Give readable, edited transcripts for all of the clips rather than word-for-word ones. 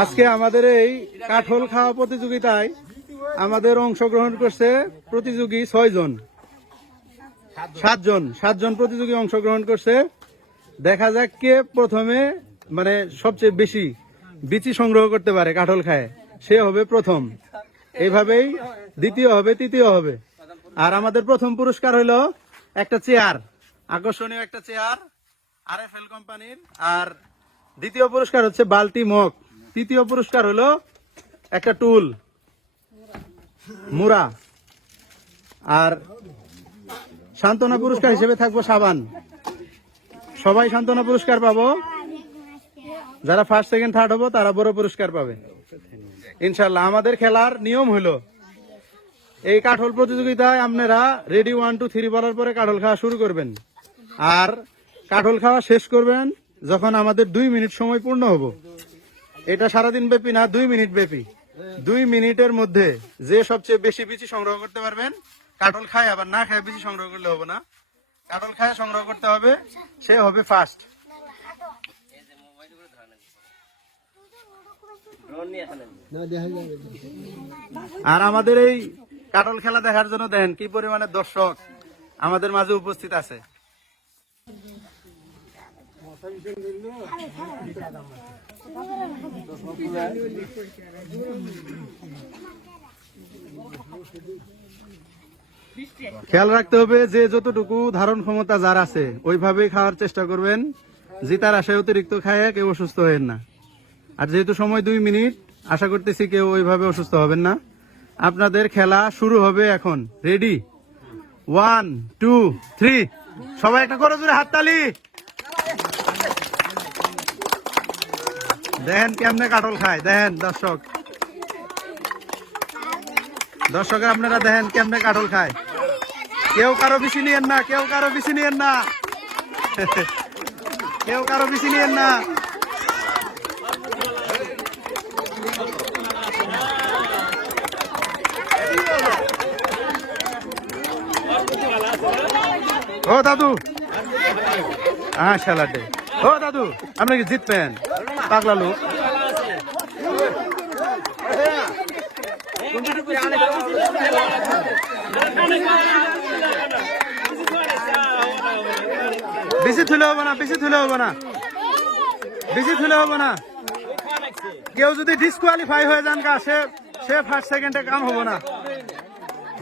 আজকে আমাদের এই কাঠল খাওয়া প্রতিযোগিতায় আমাদের অংশগ্রহণ করছে প্রতিযোগী 7জন প্রতিযোগী অংশগ্রহণ করছে। দেখা যাক কে প্রথমে মানে সবচেয়ে বেশি বিচি সংগ্রহ করতে পারে কাঠল খায়, সে হবে প্রথম। এইভাবেই দ্বিতীয় হবে, তৃতীয় হবে। আর আমাদের প্রথম পুরস্কার হলো একটা চেয়ার, আকর্ষণীয় একটা চেয়ার RFL কোম্পানির। আর দ্বিতীয় পুরস্কার হচ্ছে বালতি মগ। তৃতীয় পুরস্কার হলো একটা টুল মুড়া। আর সান্ত্বনা পুরস্কার হিসেবে থাকবো সাবান। সবাই সান্ত্বনা পুরস্কার পাবো, যারা ফার্স্ট সেকেন্ড থার্ড হবো তারা বড় পুরস্কার পাবে ইনশাল্লাহ। আমাদের খেলার নিয়ম হলো এই কাঠল প্রতিযোগিতায় আপনারা রেডি 1 2 3 বলার পরে কাঠল খাওয়া শুরু করবেন, আর কাঠল খাওয়া শেষ করবেন যখন আমাদের 2 মিনিট সময় পূর্ণ হবো। এটা সারাদিন ব্যাপী না, 2 মিনিট ব্যাপী। 2 মিনিটের মধ্যে যে সবচেয়ে বেশি বিচি সংগ্রহ করতে পারবেন, কাঠল খায় আবার না খায় বিচি সংগ্রহ করলে হবে না, কাঠল খায় সংগ্রহ করতে হবে, সে হবে ফার্স্ট। আর আমাদের এই কাঠল খেলা দেখার জন্য দেখেন কি পরিমাণে দর্শক আমাদের মাঝে উপস্থিত আছে। খেয়াল রাখতে হবে যে যতটুকু ধারণ ক্ষমতা যার আছে ওইভাবেই খাওয়ার চেষ্টা করবেন। জিতার আশায় অতিরিক্ত খায় কেউ অসুস্থ হবেন না। আর যেহেতু সময় 2 মিনিট, আশা করতেছি কেউ ওইভাবে অসুস্থ হবেন না। আপনাদের খেলা শুরু হবে এখন। রেডি 1 2 3, সবাই একটা করে জোরে হাততালি। দেখেন কেমনে কাঠল খায়, দেখেন দর্শকের আপনারা দেখেন কেমনে কাঠল খায়। কেউ কারো বেশি নিয়েন না, কেউ কারো বেশি নিয়েন না, কেউ কারো বেশি নিয়েন না। ও দাদু, হ্যাঁ খেলাতে। ও দাদু, আপনি কি জিতবেন? পাগলা লোক। বেশি থুলে হবে না, বেশি থুলে হবে না, বেশি থুলে হবে না। কেউ যদি ডিসকোয়ালিফাই হয়ে যান গা, সে ফার্স্ট সেকেন্ডে কাম হবো না।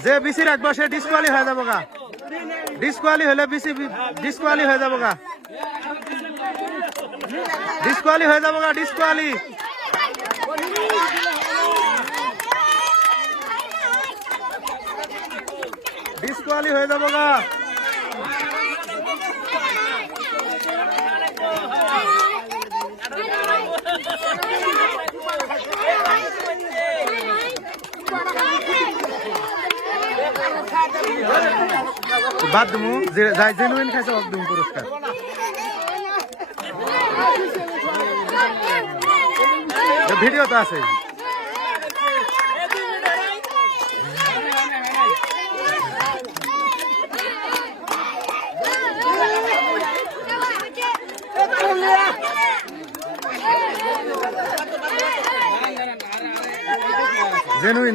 যে বেশি রাখবো সে ডিসকোয়ালি হয়ে যাবো গা। ডিসকোয়ালি হলে বেশি ডিসকোয়ালি হয়ে যাবো গা, ডিসকোয়ালি হয়ে যাবো গা, ডিসকোয়ালি। ডিসকোয়ালি হয়ে যাবো গা। বাদ দিমু, যাই জেনুইন খাইছে একদম পুরস্কার। ভিডিও তো আছে।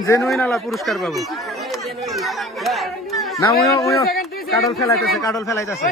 জেনুইন আলা পুরস্কার পাবো না। কাডল ফেলাইতেছে।